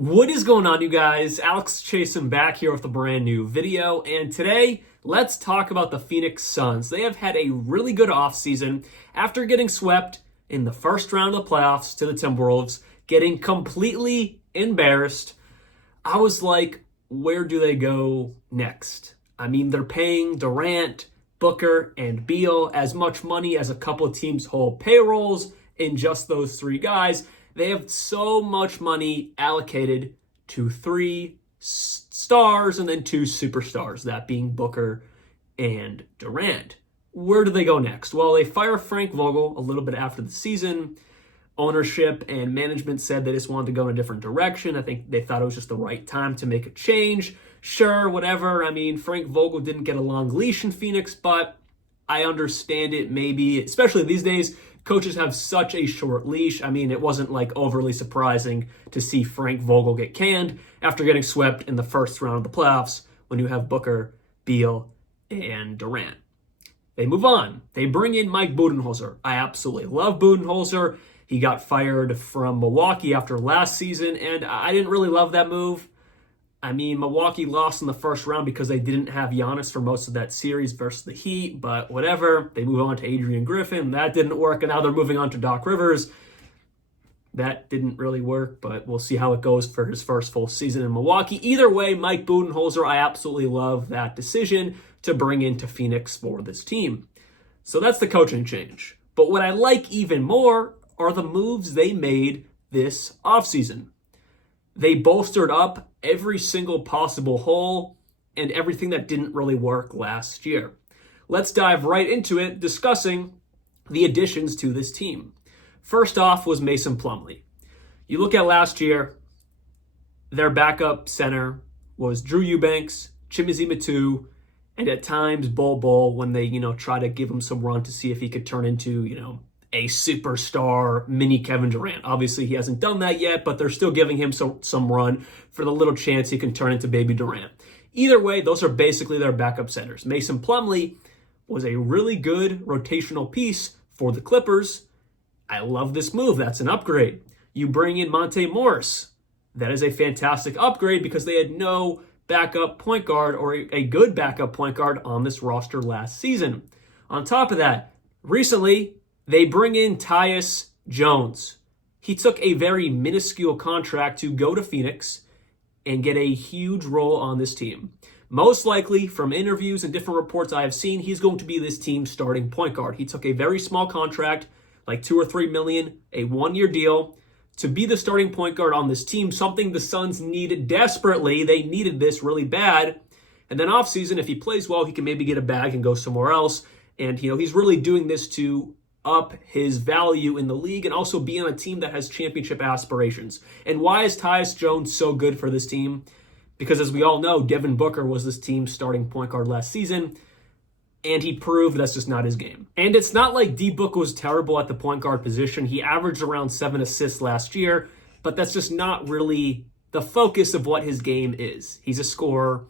What is going on, you guys? Alex Chasen back here with a brand new video, and today let's talk about the Phoenix Suns. They have had a really good offseason after getting swept in the first round of the playoffs to the Timberwolves, getting completely embarrassed. I was like, where do they go next? I mean, they're paying Durant, Booker, and Beal as much money as a couple of teams' whole payrolls in just those three guys. They have so much money allocated to three stars and then two superstars, that being Booker and Durant. Where do they go next? Well, they fire Frank Vogel a little bit after the season. Ownership and management said they just wanted to go in a different direction. I think they thought it was just the right time to make a change. Sure, whatever. I mean, Frank Vogel didn't get a long leash in Phoenix, but I understand it maybe, especially these days. Coaches have such a short leash. I mean, it wasn't like overly surprising to see Frank Vogel get canned after getting swept in the first round of the playoffs when you have Booker, Beal, and Durant. They move on. They bring in Mike Budenholzer. I absolutely love Budenholzer. He got fired from Milwaukee after last season, and I didn't really love that move. I mean, Milwaukee lost in the first round because they didn't have Giannis for most of that series versus the Heat, but whatever. They move on to Adrian Griffin. That didn't work, and now they're moving on to Doc Rivers. That didn't really work, but we'll see how it goes for his first full season in Milwaukee. Either way, Mike Budenholzer, I absolutely love that decision to bring into Phoenix for this team. So that's the coaching change. But what I like even more are the moves they made this offseason. They bolstered up every single possible hole and everything that didn't really work last year. Let's dive right into it, discussing the additions to this team. First off was Mason Plumlee. You look at last year, their backup center was Drew Eubanks, Chimezie Metu, and at times Bol when they, try to give him some run to see if he could turn into, a superstar mini Kevin Durant. Obviously, he hasn't done that yet, but they're still giving him some run for the little chance he can turn into baby Durant. Either way, those are basically their backup centers. Mason Plumlee was a really good rotational piece for the Clippers. I love this move. That's an upgrade. You bring in Monte Morris. That is a fantastic upgrade because they had no backup point guard or a good backup point guard on this roster last season. On top of that, recently, they bring in Tyus Jones. He took a very minuscule contract to go to Phoenix and get a huge role on this team. Most likely, from interviews and different reports I have seen, he's going to be this team's starting point guard. He took a very small contract, like $2 or $3 million, a one-year deal, to be the starting point guard on this team, something the Suns needed desperately. They needed this really bad. And then offseason, if he plays well, he can maybe get a bag and go somewhere else. And, he's really doing this to up his value in the league and also be on a team that has championship aspirations. And why is Tyus Jones so good for this team? Because as we all know, Devin Booker was this team's starting point guard last season, and he proved that's just not his game. And it's not like D-Book was terrible at the point guard position. He averaged around 7 assists last year, but that's just not really the focus of what his game is. He's a scorer.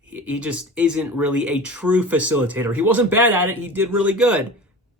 He just isn't really a true facilitator. He wasn't bad at it. He did really good.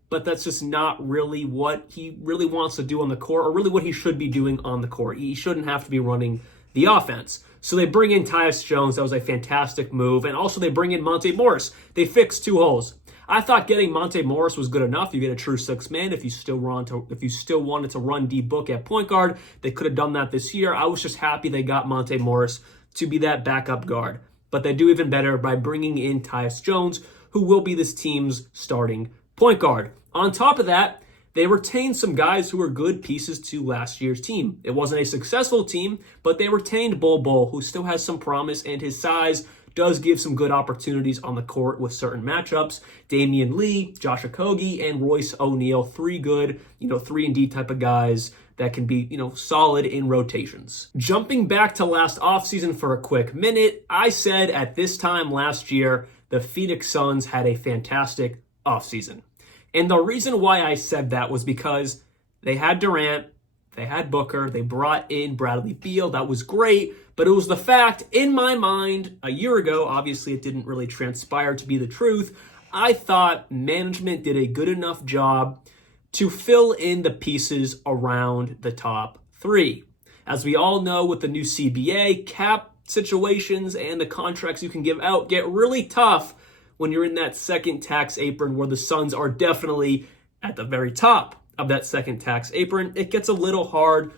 But that's just not really what he really wants to do on the court, or really what he should be doing on the court. He shouldn't have to be running the offense. So they bring in Tyus Jones. That was a fantastic move. And also they bring in Monte Morris. They fixed two holes. I thought getting Monte Morris was good enough. You get a true sixth man. If you still wanted to run D-Book at point guard, they could have done that this year. I was just happy they got Monte Morris to be that backup guard. But they do even better by bringing in Tyus Jones, who will be this team's starting point guard. On top of that, they retained some guys who were good pieces to last year's team. It wasn't a successful team, but they retained Bol, who still has some promise, and his size does give some good opportunities on the court with certain matchups. Damian Lee, Josh Okogie, and Royce O'Neal, three good, 3-and-D type of guys that can be, solid in rotations. Jumping back to last offseason for a quick minute, I said at this time last year, the Phoenix Suns had a fantastic offseason. And the reason why I said that was because they had Durant, they had Booker, they brought in Bradley Beal. That was great, but it was the fact, in my mind, a year ago, obviously it didn't really transpire to be the truth, I thought management did a good enough job to fill in the pieces around the top three. As we all know, with the new CBA, cap situations and the contracts you can give out get really tough when you're in that second tax apron where the Suns are definitely at the very top of that second tax apron. It gets a little hard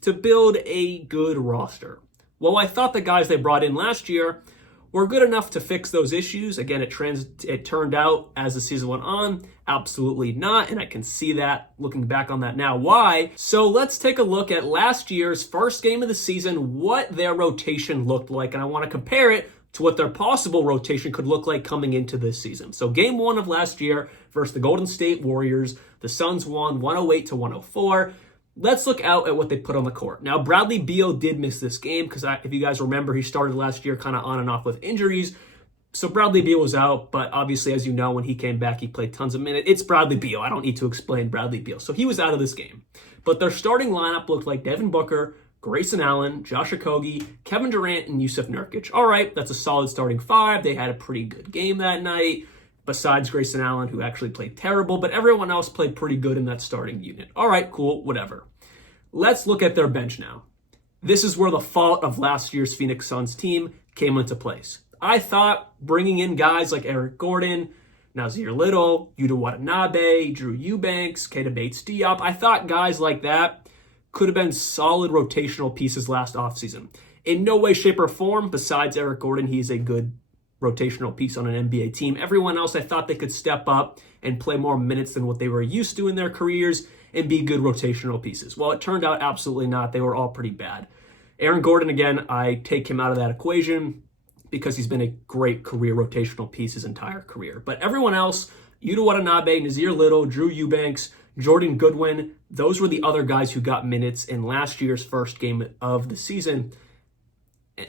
to build a good roster. Well, I thought the guys they brought in last year were good enough to fix those issues. Again, it turned out as the season went on, absolutely not, and I can see that looking back on that now. Why? So let's take a look at last year's first game of the season, what their rotation looked like, and I want to compare it to what their possible rotation could look like coming into this season. So game 1 of last year versus the Golden State Warriors, the Suns won 108-104. Let's look out at what they put on the court. Now, Bradley Beal did miss this game because if you guys remember, he started last year kind of on and off with injuries. So Bradley Beal was out, but obviously, as you know, when he came back, he played tons of minutes. It's Bradley Beal. I don't need to explain Bradley Beal. So he was out of this game. But their starting lineup looked like Devin Booker, Grayson Allen, Josh Okogie, Kevin Durant, and Jusuf Nurkic. All right, that's a solid starting 5. They had a pretty good game that night, besides Grayson Allen, who actually played terrible, but everyone else played pretty good in that starting unit. All right, cool, whatever. Let's look at their bench now. This is where the fault of last year's Phoenix Suns team came into place. I thought bringing in guys like Eric Gordon, Nazir Little, Yuta Watanabe, Drew Eubanks, Keita Bates-Diop, I thought guys like that could have been solid rotational pieces last offseason. In no way, shape, or form, besides Eric Gordon, he's a good rotational piece on an NBA team. Everyone else, I thought they could step up and play more minutes than what they were used to in their careers and be good rotational pieces. Well, it turned out absolutely not. They were all pretty bad. Aaron Gordon, again, I take him out of that equation because he's been a great career rotational piece his entire career. But everyone else, Yuta Watanabe, Nazir Little, Drew Eubanks, Jordan Goodwin, those were the other guys who got minutes in last year's first game of the season.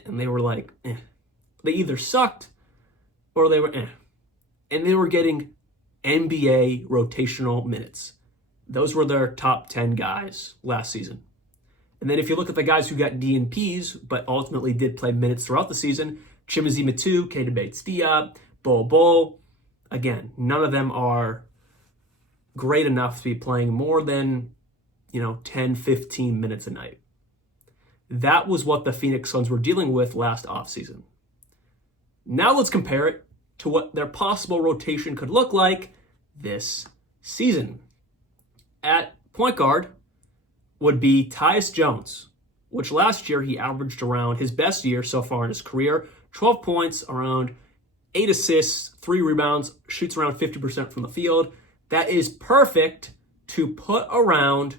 And they were like, eh. They either sucked or they were eh. And they were getting NBA rotational minutes. Those were their top 10 guys last season. And then if you look at the guys who got DNPs, but ultimately did play minutes throughout the season, Chimezie Metu, Keita Bates-Diop, Bol Bol, again, none of them are great enough to be playing more than, 10, 15 minutes a night. That was what the Phoenix Suns were dealing with last offseason. Now let's compare it to what their possible rotation could look like this season. At point guard would be Tyus Jones, which last year he averaged around his best year so far in his career, 12 points, around 8 assists, 3 rebounds, shoots around 50% from the field. That is perfect to put around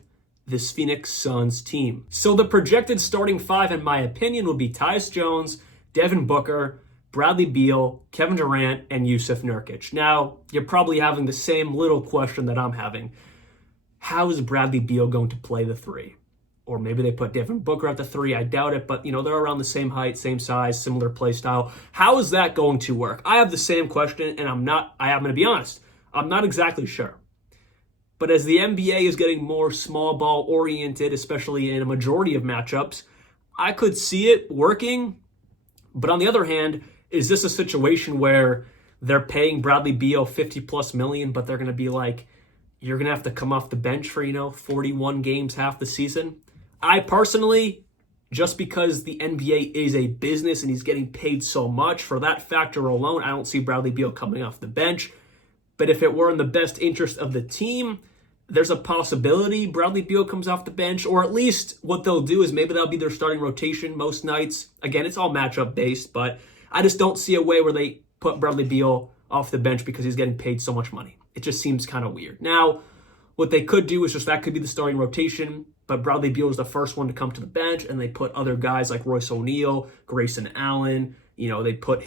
this Phoenix Suns team. So the projected starting 5, in my opinion, would be Tyus Jones, Devin Booker, Bradley Beal, Kevin Durant, and Jusuf Nurkic. Now, you're probably having the same little question that I'm having. How is Bradley Beal going to play the 3? Or maybe they put Devin Booker at the 3. I doubt it, but they're around the same height, same size, similar play style. How is that going to work? I have the same question, and I'm going to be honest, I'm not exactly sure. But as the NBA is getting more small ball oriented, especially in a majority of matchups, I could see it working. But on the other hand, is this a situation where they're paying Bradley Beal $50+ million, but they're going to be like, you're going to have to come off the bench for, 41 games, half the season? I personally, just because the NBA is a business and he's getting paid so much, for that factor alone, I don't see Bradley Beal coming off the bench. But if it were in the best interest of the team, there's a possibility Bradley Beal comes off the bench, or at least what they'll do is maybe that'll be their starting rotation most nights. Again, it's all matchup based, but I just don't see a way where they put Bradley Beal off the bench because he's getting paid so much money. It just seems kind of weird. Now, what they could do is just that could be the starting rotation, but Bradley Beal was the first one to come to the bench, and they put other guys like Royce O'Neal, Grayson Allen, they put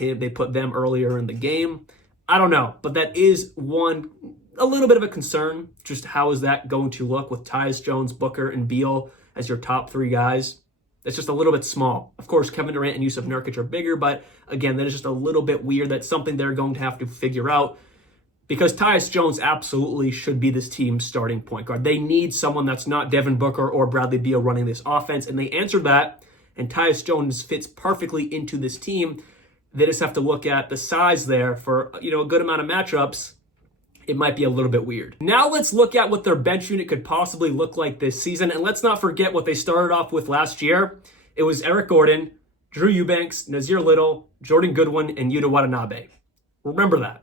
them earlier in the game. I don't know, but that is a little bit of a concern. Just how is that going to look with Tyus Jones, Booker, and Beal as your top 3 guys? It's just a little bit small. Of course, Kevin Durant and Jusuf Nurkic are bigger, but again, that is just a little bit weird. That's something they're going to have to figure out, because Tyus Jones absolutely should be this team's starting point guard. They need someone that's not Devin Booker or Bradley Beal running this offense, and they answered that, and Tyus Jones fits perfectly into this team. They just have to look at the size there for a good amount of matchups, it might be a little bit weird. Now let's look at what their bench unit could possibly look like this season. And let's not forget what they started off with last year. It was Eric Gordon, Drew Eubanks, Nazir Little, Jordan Goodwin, and Yuta Watanabe. Remember that.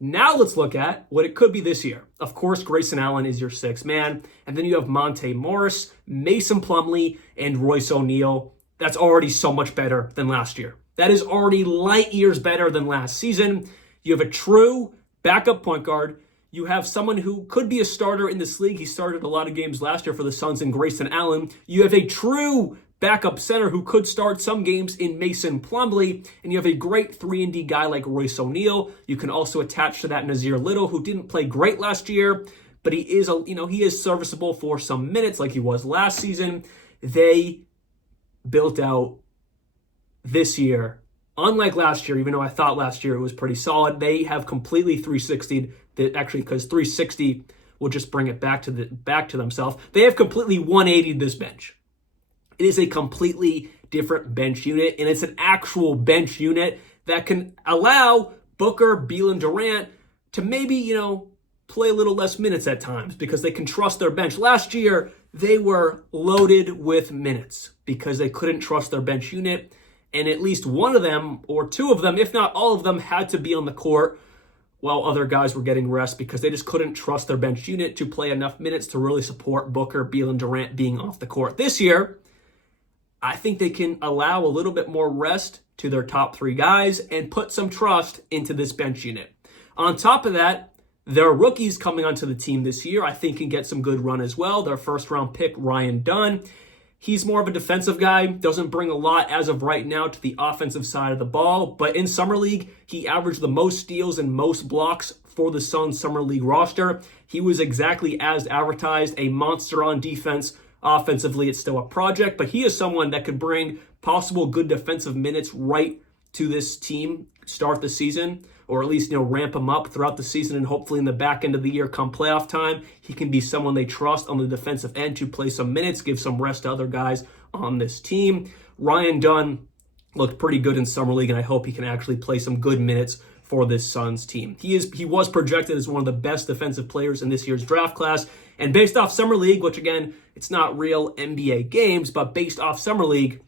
Now let's look at what it could be this year. Of course, Grayson Allen is your sixth man. And then you have Monte Morris, Mason Plumlee, and Royce O'Neal. That's already so much better than last year. That is already light years better than last season. You have a true backup point guard. You have someone who could be a starter in this league. He started a lot of games last year for the Suns in Grayson Allen. You have a true backup center who could start some games in Mason Plumlee, and you have a great 3-and-D guy like Royce O'Neal. You can also attach to that Nazir Little, who didn't play great last year, but he is serviceable for some minutes like he was last season. They built out this year, unlike last year, even though I thought last year it was pretty solid. They have completely 360'd, actually, because 360 will just bring it back to themselves. They have completely 180'd this bench. It is a completely different bench unit, and it's an actual bench unit that can allow Booker, Beal, and Durant to maybe, play a little less minutes at times because they can trust their bench. Last year, they were loaded with minutes because they couldn't trust their bench unit, and at least one of them, or two of them, if not all of them, had to be on the court while other guys were getting rest because they just couldn't trust their bench unit to play enough minutes to really support Booker, Beal, and Durant being off the court. This year, I think they can allow a little bit more rest to their top three guys and put some trust into this bench unit. On top of that, their rookies coming onto the team this year, I think can get some good run as well. Their first round pick, Ryan Dunn. He's more of a defensive guy, doesn't bring a lot as of right now to the offensive side of the ball, but in Summer League, he averaged the most steals and most blocks for the Suns Summer League roster. He was exactly as advertised, a monster on defense. Offensively, it's still a project, but he is someone that could bring possible good defensive minutes right to this team, start the season, or at least, ramp him up throughout the season, and hopefully in the back end of the year come playoff time, he can be someone they trust on the defensive end to play some minutes, give some rest to other guys on this team. Ryan Dunn looked pretty good in Summer League, and I hope he can actually play some good minutes for this Suns team. He was projected as one of the best defensive players in this year's draft class, and based off Summer League, which again, it's not real NBA games, but based off Summer League,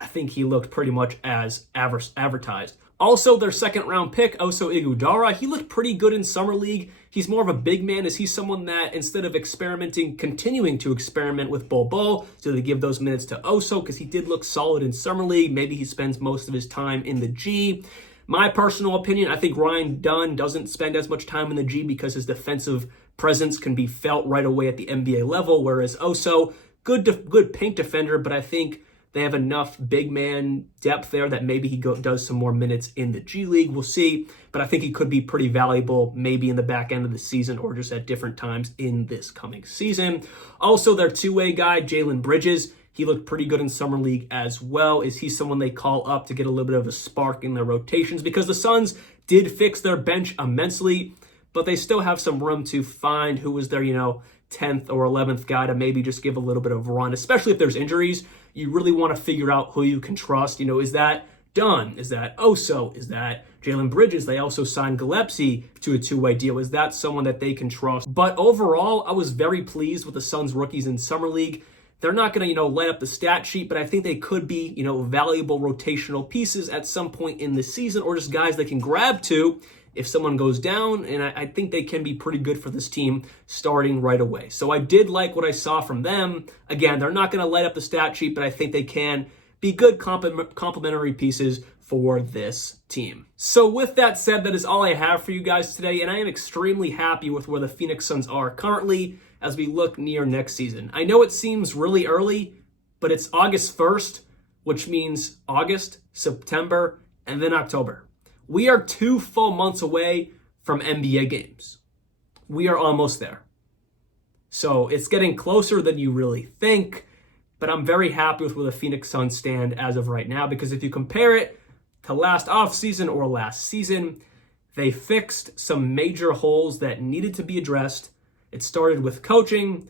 I think he looked pretty much as advertised. Also, their second round pick, Oso Iguodala, he looked pretty good in Summer League. He's more of a big man. Is he someone that, instead of continuing to experiment with Bol, so they give those minutes to Oso, because he did look solid in Summer League. Maybe he spends most of his time in the G. My personal opinion, I think Ryan Dunn doesn't spend as much time in the G because his defensive presence can be felt right away at the NBA level, whereas Oso, good paint defender, but I think they have enough big man depth there that maybe he does some more minutes in the G League. We'll see, but I think he could be pretty valuable maybe in the back end of the season or just at different times in this coming season. Also, their two-way guy, Jalen Bridges, he looked pretty good in Summer League as well. Is he someone they call up to get a little bit of a spark in their rotations? Because the Suns did fix their bench immensely, but they still have some room to find who was their, 10th or 11th guy to maybe just give a little bit of run, especially if there's injuries. You really want to figure out who you can trust. Is that Dunn? Is that Oso? Is that Jalen Bridges? They also signed Gillespie to a two-way deal. Is that someone that they can trust? But overall, I was very pleased with the Suns rookies in Summer League. They're not going to, light up the stat sheet, but I think they could be, valuable rotational pieces at some point in the season, or just guys they can grab to if someone goes down, and I think they can be pretty good for this team starting right away. So I did like what I saw from them. Again, they're not going to light up the stat sheet, but I think they can be good complementary pieces for this team. So with that said, that is all I have for you guys today, and I am extremely happy with where the Phoenix Suns are currently as we look near next season. I know it seems really early, but it's August 1st, which means August, September, and then October. We are 2 full months away from NBA games. We are almost there. So it's getting closer than you really think, but I'm very happy with where the Phoenix Suns stand as of right now, because if you compare it to last offseason or last season, they fixed some major holes that needed to be addressed. It started with coaching,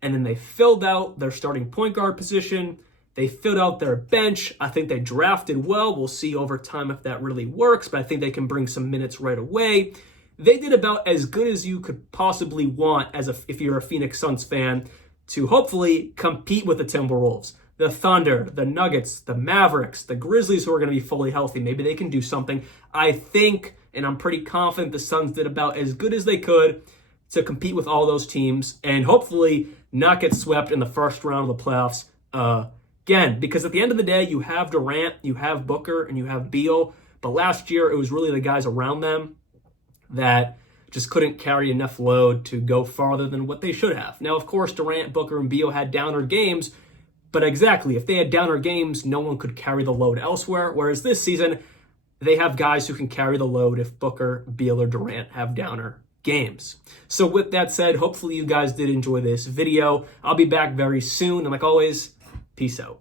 and then they filled out their starting point guard position. They filled out their bench. I think they drafted well. We'll see over time if that really works, but I think they can bring some minutes right away. they did about as good as you could possibly want if you're a Phoenix Suns fan to hopefully compete with the Timberwolves, the Thunder, the Nuggets, the Mavericks, the Grizzlies, who are going to be fully healthy. Maybe they can do something. I think, and I'm pretty confident, the Suns did about as good as they could to compete with all those teams and hopefully not get swept in the first round of the playoffs again. Because at the end of the day, you have Durant, you have Booker, and you have Beal. But last year, it was really the guys around them that just couldn't carry enough load to go farther than what they should have. Now, of course, Durant, Booker, and Beal had downer games, but exactly, if they had downer games, no one could carry the load elsewhere, whereas this season, they have guys who can carry the load if Booker, Beal, or Durant have downer games. So with that said, hopefully you guys did enjoy this video. I'll be back very soon, and like always, peace out.